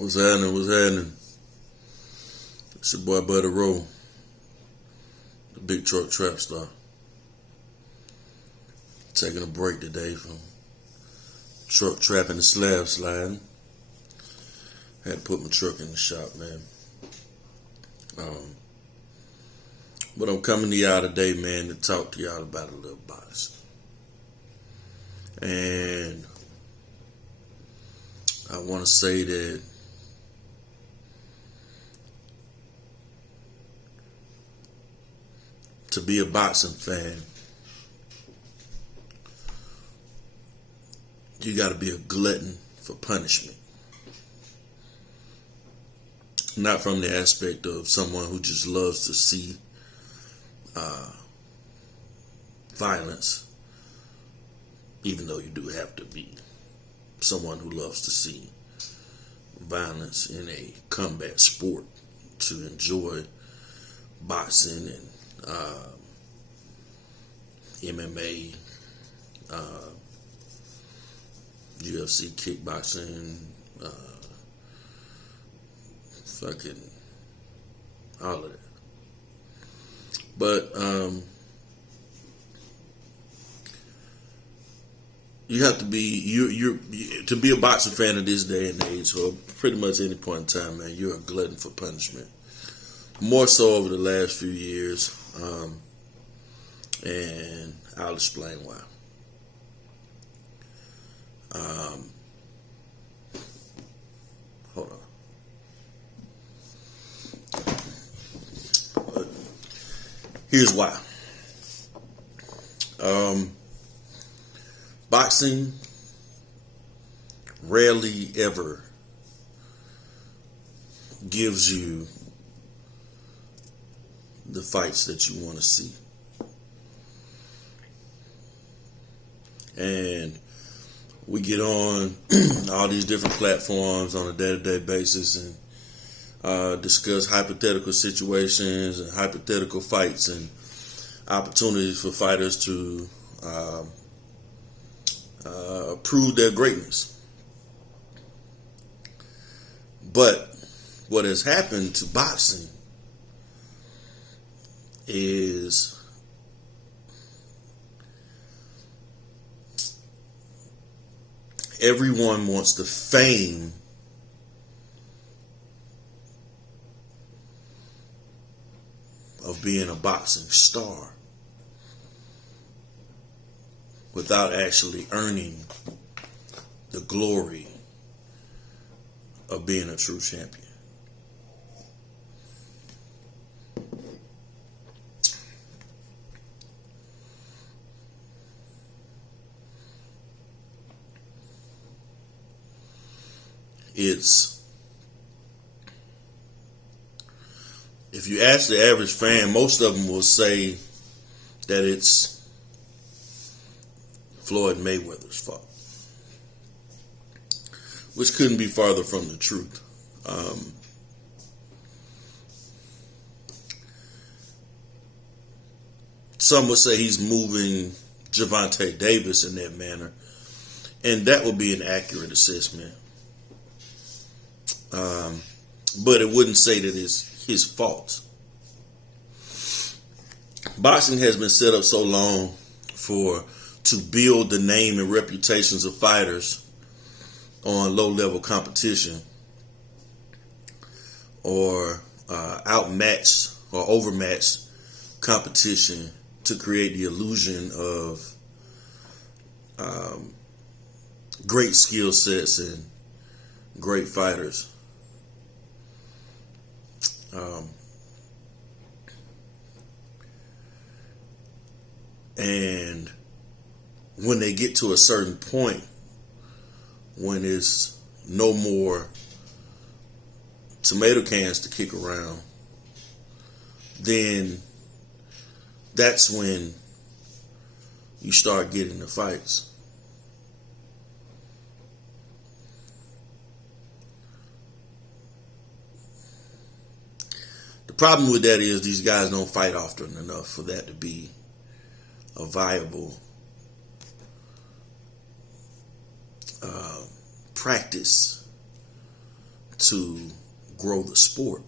What's happening? What's happening? It's your boy Buddy Rowe, the big truck trap star. Taking a break today from truck trapping and slab sliding. Had to put my truck in the shop, man. But I'm coming to y'all today, man, to talk to y'all about a little boxing. And I want to say that to be a boxing fan, you got to be a glutton for punishment. Not from the aspect of someone who just loves to see violence, even though you do have to be someone who loves to see violence in a combat sport to enjoy boxing and MMA, UFC, kickboxing, fucking all of that. But you have to be you to be a boxing fan of this day and age, or pretty much any point in time, man. You're a glutton for punishment. More so over the last few years, and I'll explain why. Hold on. Here's why. Boxing rarely ever gives you the fights that you want to see. And we get on all these different platforms on a day-to-day basis and discuss hypothetical situations and hypothetical fights and opportunities for fighters to prove their greatness. But what has happened to boxing is everyone wants the fame of being a boxing star without actually earning the glory of being a true champion. If you ask the average fan, most of them will say that it's Floyd Mayweather's fault, which couldn't be farther from the truth. Some would say he's moving Gervonta Davis in that manner, and that would be an accurate assessment. But it wouldn't say that it's his fault. Boxing has been set up so long to build the name and reputations of fighters on low-level competition or outmatched or overmatched competition to create the illusion of great skill sets and great fighters. And when they get to a certain point, when there's no more tomato cans to kick around, then that's when you start getting the fights. The problem with that is these guys don't fight often enough for that to be a viable practice to grow the sport.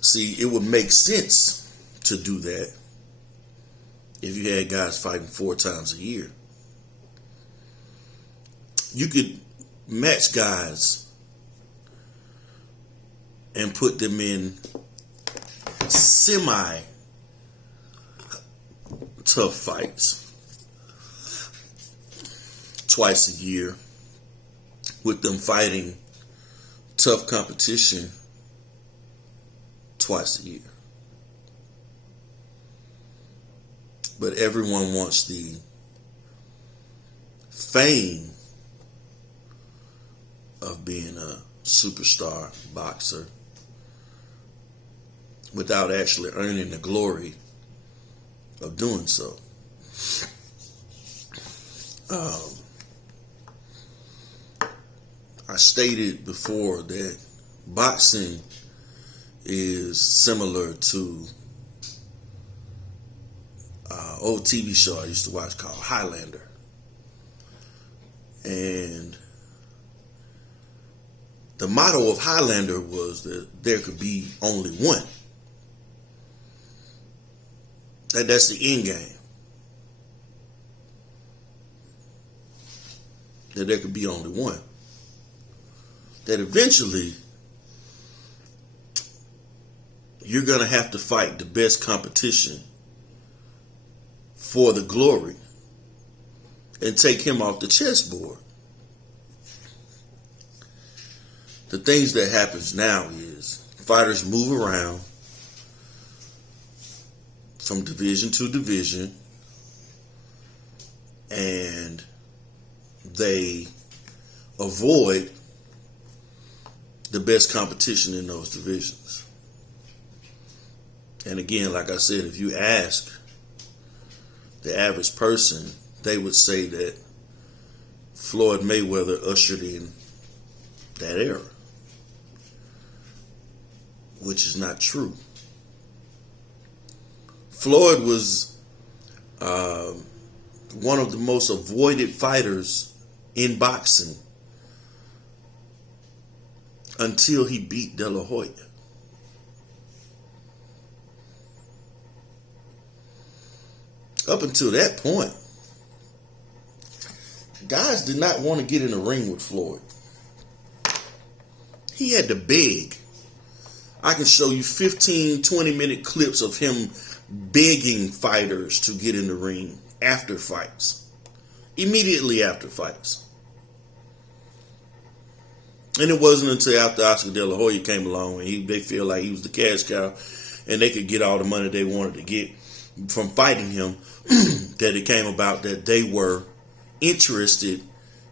See, it would make sense to do that if you had guys fighting 4 times a year. You could match guys and put them in semi tough fights twice a year, with them fighting tough competition twice a year. But everyone wants the fame of being a superstar boxer without actually earning the glory of doing so. I stated before that boxing is similar to old TV show I used to watch called Highlander. And the motto of Highlander was that there could be only one. That's the end game. That there could be only one. That eventually you're going to have to fight the best competition for the glory and take him off the chessboard. The things that happens now is fighters move around from division to division, and they avoid the best competition in those divisions. And again, like I said, if you ask the average person, they would say that Floyd Mayweather ushered in that era, which is not true. Floyd was one of the most avoided fighters in boxing until he beat De La Hoya. Up until that point, guys did not want to get in the ring with Floyd. He had to beg. I can show you 15, 20-minute clips of him begging fighters to get in the ring after fights. Immediately after fights. And it wasn't until after Oscar De La Hoya came along and they feel like he was the cash cow and they could get all the money they wanted to get from fighting him that it came about that they were interested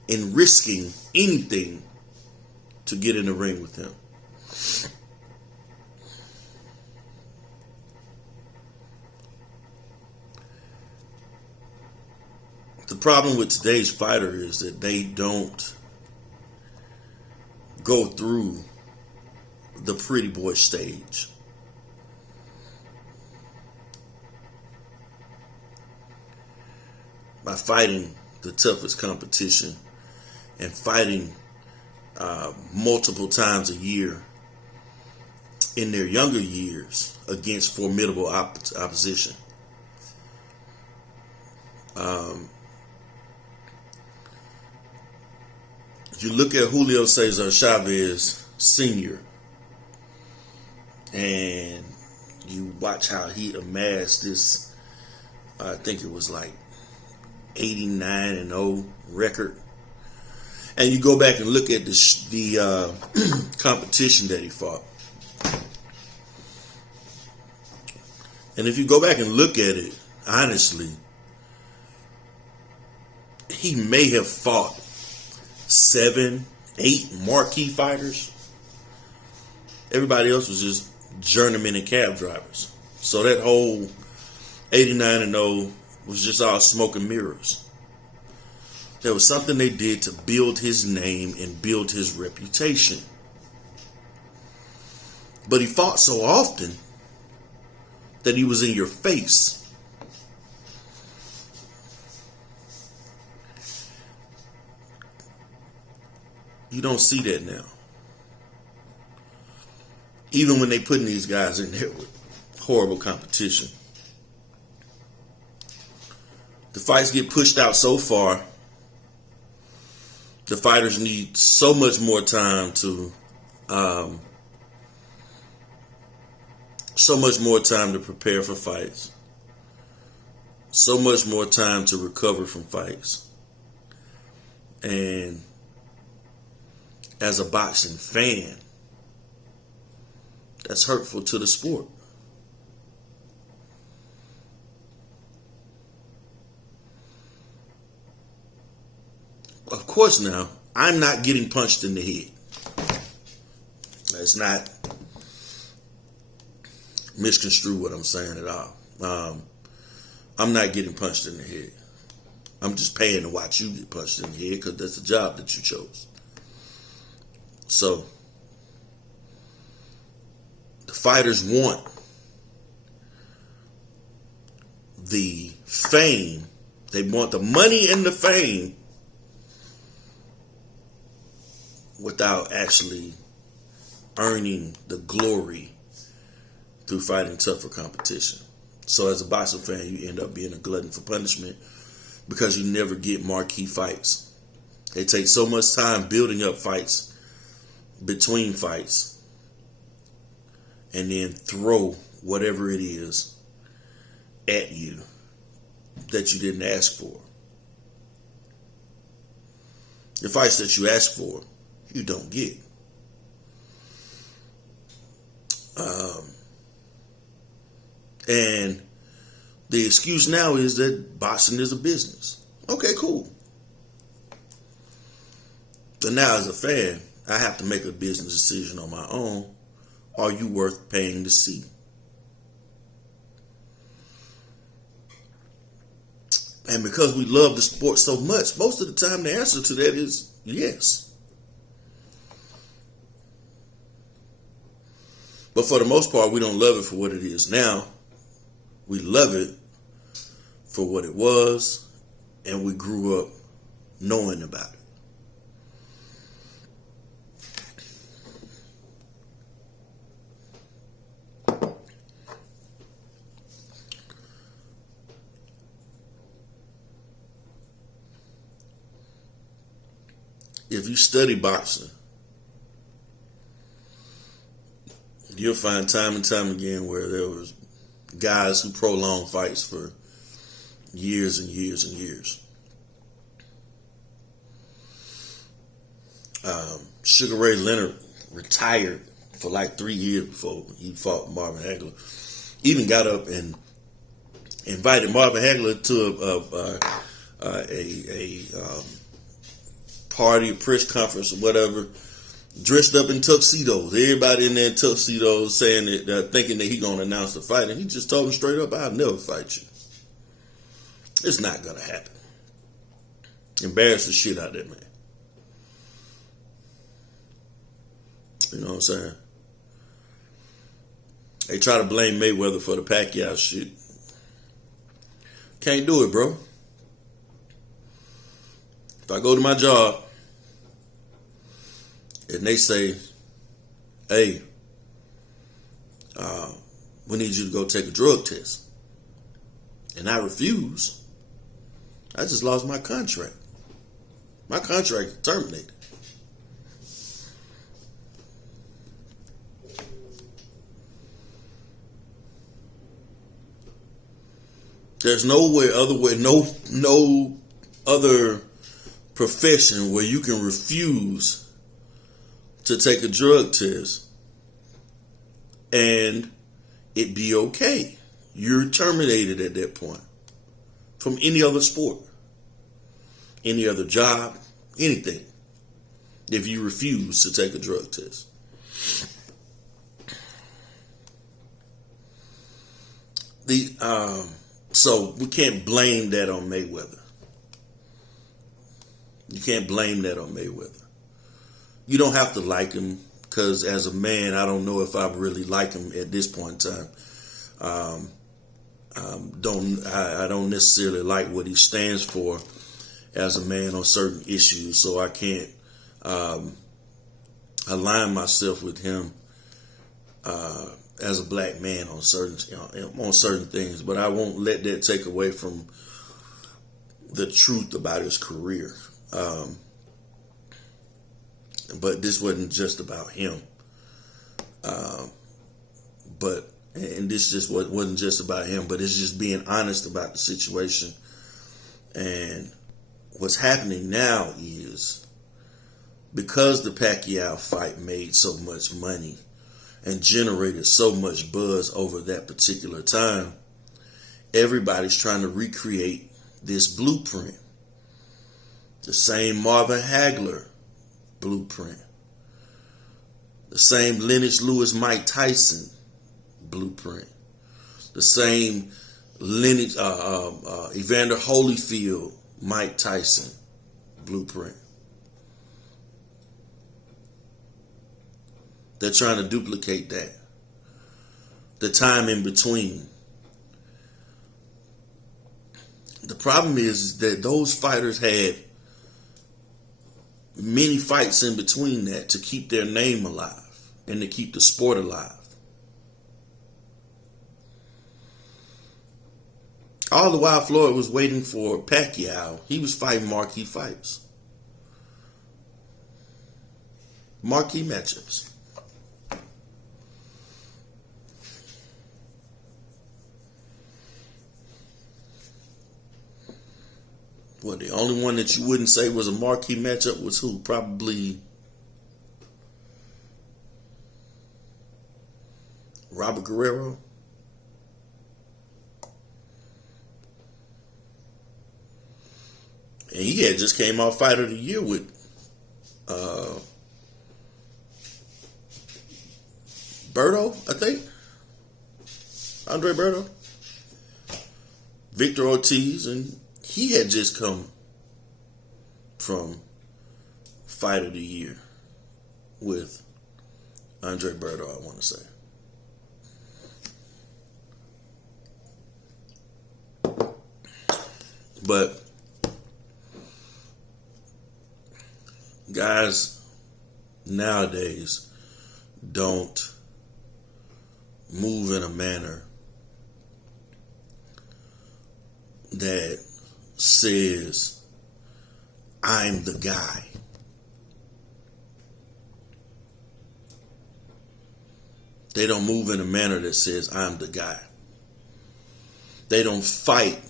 in risking anything to get in the ring with him. The problem with today's fighter is that they don't go through the pretty boy stage. By fighting the toughest competition and fighting multiple times a year in their younger years against formidable opposition. If you look at Julio Cesar Chavez Sr. and you watch how he amassed this, I think it was like 89-0 record, and you go back and look at the competition that he fought, and if you go back and look at it honestly, he may have fought 7, 8 marquee fighters. Everybody else was just journeymen and cab drivers. So that whole 89-0 was just all smoke and mirrors. There was something they did to build his name and build his reputation. But he fought so often that he was in your face. You don't see that now. Even when they putting these guys in there with horrible competition. The fights get pushed out so far. The fighters need so much more time to prepare for fights. So much more time to recover from fights. And as a boxing fan, that's hurtful to the sport. Of course now, I'm not getting punched in the head. Let's not misconstrue what I'm saying at all. I'm not getting punched in the head. I'm just paying to watch you get punched in the head because that's the job that you chose. So, the fighters want the fame. They want the money and the fame without actually earning the glory through fighting tougher competition. So as a boxing fan, you end up being a glutton for punishment because you never get marquee fights. They take so much time building up fights between fights and then throw whatever it is at you that you didn't ask for. The fights that you asked for, you don't get. And the excuse now is that boxing is a business. Okay, cool. So now as a fan, I have to make a business decision on my own. Are you worth paying to see? And because we love the sport so much, most of the time the answer to that is yes. But for the most part, we don't love it for what it is now. We love it for what it was, and we grew up knowing about it. If you study boxing, you'll find time and time again where there was guys who prolonged fights for years and years and years. Sugar Ray Leonard retired for like 3 years before he fought Marvin Hagler. Even got up and invited Marvin Hagler to a party, a press conference or whatever, dressed up in tuxedos. Everybody in there in tuxedos saying that, thinking that he gonna announce the fight, and he just told him straight up, "I'll never fight you. It's not gonna happen." Embarrassed the shit out of that man. You know what I'm saying? They try to blame Mayweather for the Pacquiao shit. Can't do it, bro. If I go to my job and they say, "Hey, we need you to go take a drug test," and I refuse, I just lost my contract. My contract is terminated. There's no other profession where you can refuse to take a drug test and it be okay. You're terminated at that point from any other sport, any other job, anything, if you refuse to take a drug test. So we can't blame that on Mayweather. You can't blame that on Mayweather. You don't have to like him, because as a man, I don't know if I really like him at this point in time. I don't necessarily like what he stands for as a man on certain issues, so I can't align myself with him as a black man on certain things, but I won't let that take away from the truth about his career. But this wasn't just about him. And this just wasn't just about him, but it's just being honest about the situation. And what's happening now is, because the Pacquiao fight made so much money and generated so much buzz over that particular time, everybody's trying to recreate this blueprint. The same Marvin Hagler blueprint. The same Lennox Lewis Mike Tyson blueprint. The same Evander Holyfield Mike Tyson blueprint. They're trying to duplicate that. The time in between. The problem is that those fighters had many fights in between that to keep their name alive and to keep the sport alive. All the while Floyd was waiting for Pacquiao, he was fighting marquee fights. Marquee matchups. Well, the only one that you wouldn't say was a marquee matchup was who? Probably Robert Guerrero. And he had just came off Fighter of the Year with Berto, I think. Andre Berto. Victor Ortiz, and he had just come from Fight of the Year with Andre Berto, I want to say. But guys nowadays don't move in a manner that says, I'm the guy. They don't move in a manner that says, I'm the guy. They don't fight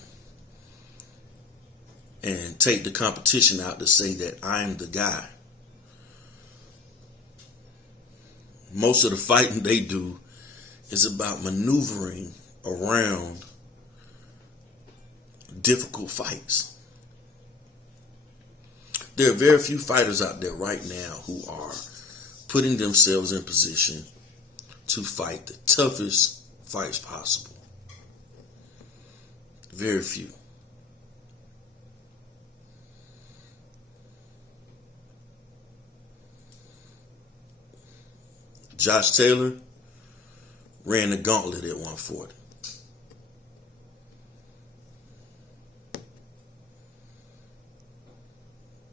and take the competition out to say that I'm the guy. Most of the fighting they do is about maneuvering around difficult fights. There are very few fighters out there right now who are putting themselves in position to fight the toughest fights possible. Very few. Josh Taylor ran the gauntlet at 140.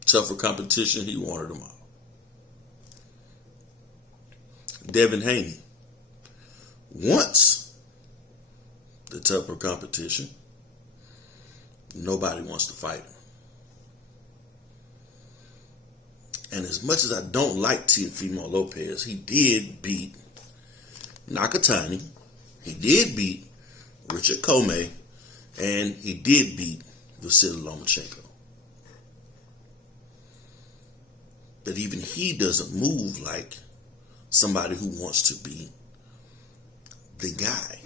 Tougher competition, he wanted them all. Devin Haney wants the tougher competition. Nobody wants to fight him. And as much as I don't like Teofimo Lopez, he did beat Nakatani, he did beat Richard Comey, and he did beat Vasily Lomachenko. But even he doesn't move like somebody who wants to be the guy.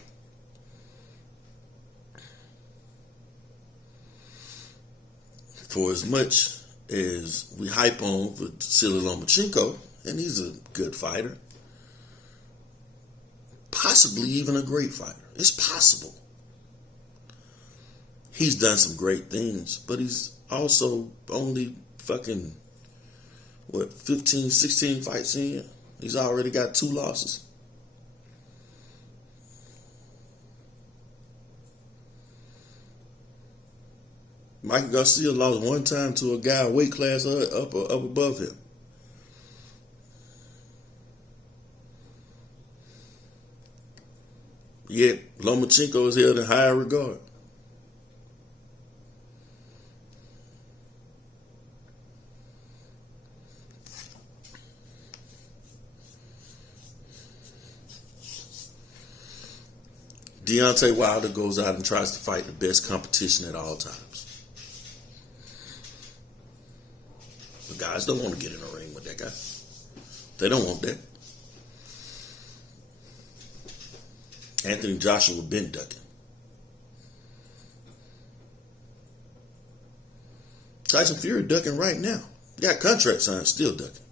For as much as we hype on Vasily Lomachenko, and he's a good fighter, possibly even a great fighter. It's possible. He's done some great things, but he's also only 15, 16 fights in? He's already got 2 losses. Mike Garcia lost one time to a guy weight class up above him. Yet Lomachenko is held in higher regard. Deontay Wilder goes out and tries to fight the best competition at all times. The guys don't want to get in a ring with that guy. They don't want that. Anthony Joshua been ducking. Tyson Fury ducking right now. Got contract signed, still ducking.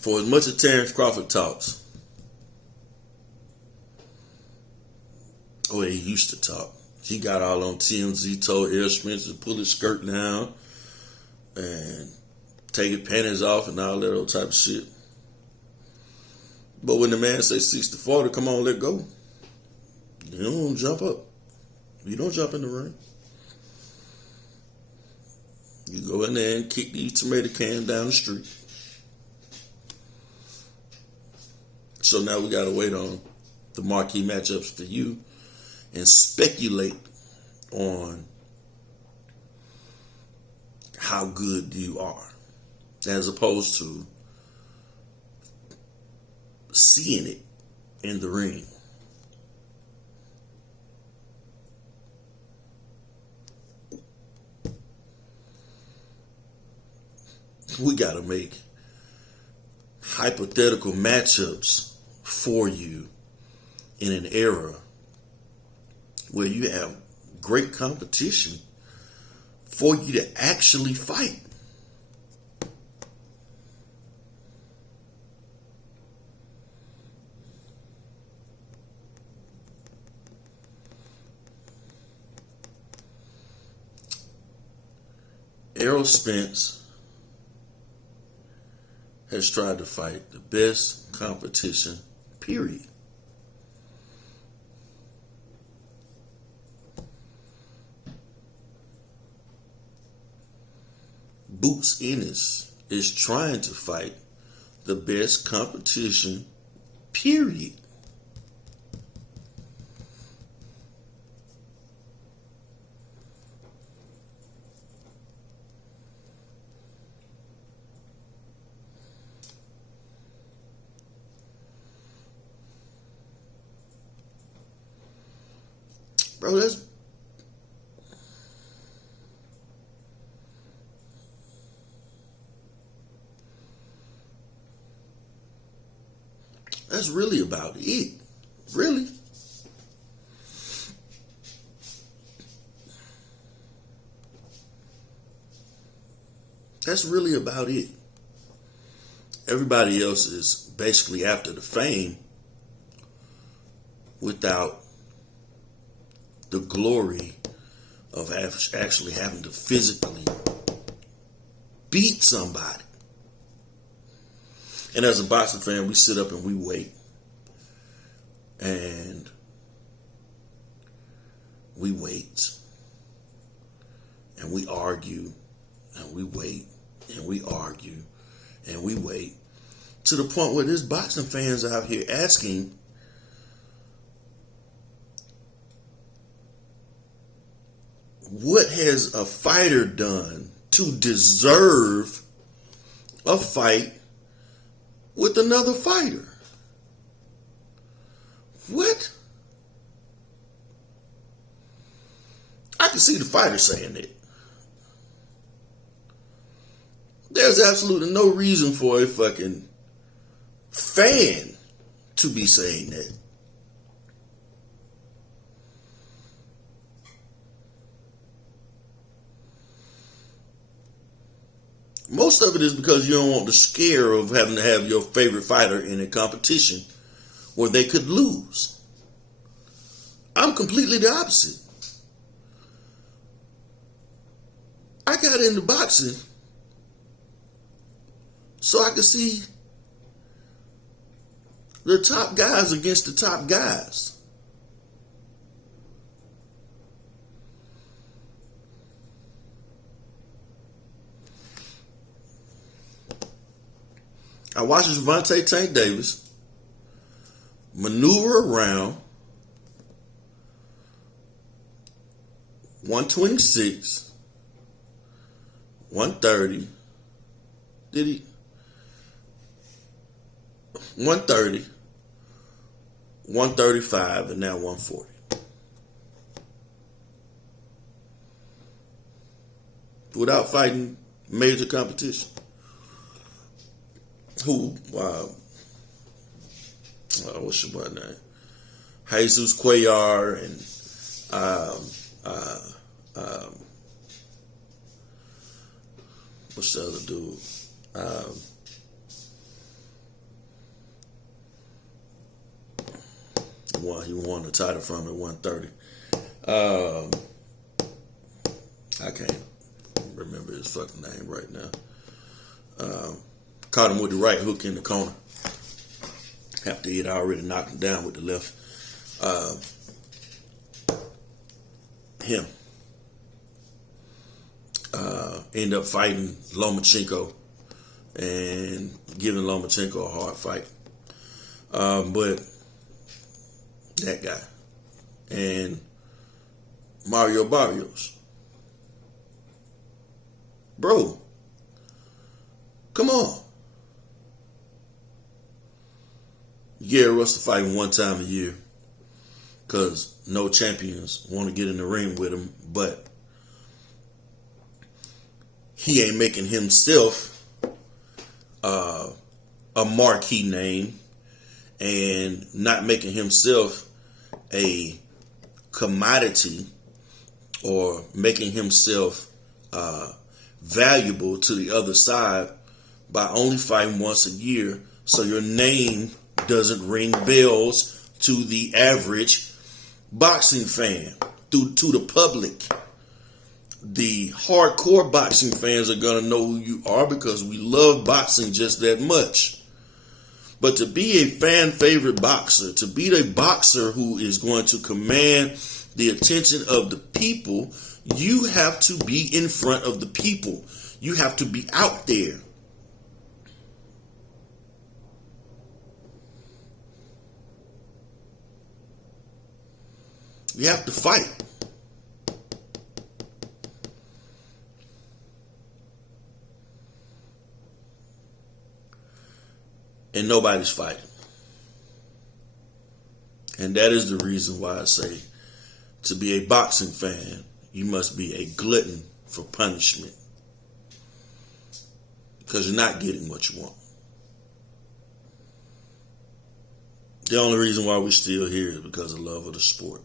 For as much as Terrence Crawford talks, he used to talk. He got all on TMZ, told Errol Spence to pull his skirt down and take his panties off and all that old type of shit. But when the man says 60-40, come on, let go. You don't jump up. You don't jump in the ring. You go in there and kick these tomato cans down the street. So now we got to wait on the marquee matchups for you and speculate on how good you are, as opposed to seeing it in the ring. We got to make hypothetical matchups for you in an era where you have great competition for you to actually fight. Errol Spence has tried to fight the best competition, period. Boots Ennis is trying to fight the best competition, period. Bro, that's really about it. Really. That's really about it. Everybody else is basically after the fame without the glory of actually having to physically beat somebody. And as a boxing fan, we sit up and we wait. And we wait. And we argue. And we wait. And we argue. And we wait. To the point where there's boxing fans out here asking, what has a fighter done to deserve a fight with another fighter? What? I can see the fighter saying that. There's absolutely no reason for a fucking fan to be saying that. Most of it is because you don't want the scare of having to have your favorite fighter in a competition where they could lose. I'm completely the opposite. I got into boxing so I could see the top guys against the top guys. I watched Gervonta Tank Davis maneuver around 126, 130. Did he? 130, 135, and now 140. Without fighting major competition. Who? What's your boy name? Jesus Cuellar and what's the other dude? He won the title from at 130. I can't remember his fucking name right now. Caught him with the right hook in the corner. After he had already knocked him down with the left. Him. Ended up fighting Lomachenko and giving Lomachenko a hard fight. But that guy. And Mario Barrios. Bro, come on. Gary Russell fighting one time a year because no champions want to get in the ring with him, but he ain't making himself a marquee name and not making himself a commodity or making himself valuable to the other side by only fighting once a year, so your name doesn't ring bells to the average boxing fan, to the public. The hardcore boxing fans are going to know who you are because we love boxing just that much. But to be a fan favorite boxer, to be the boxer who is going to command the attention of the people, you have to be in front of the people. You have to be out there. You have to fight. And nobody's fighting. And that is the reason why I say, to be a boxing fan, you must be a glutton for punishment. Because you're not getting what you want. The only reason why we're still here is because of love of the sport.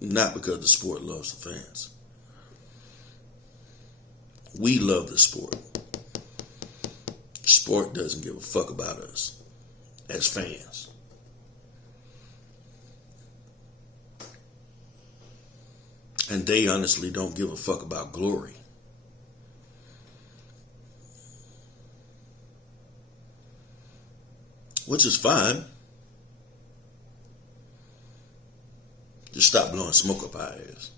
Not because the sport loves the fans. We love the sport. Sport doesn't give a fuck about us as fans. And they honestly don't give a fuck about glory. Which is fine. Just stop blowing smoke up our ass.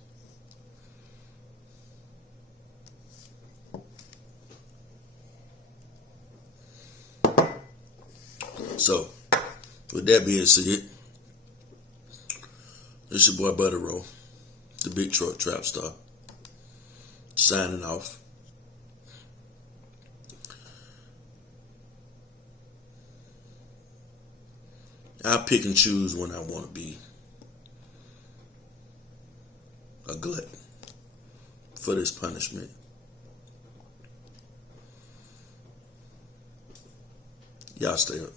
So, with that being said, this your boy Buddy Roll, the Big Truck Trap Star, signing off. I pick and choose when I want to be a glutton for this punishment. Y'all stay up.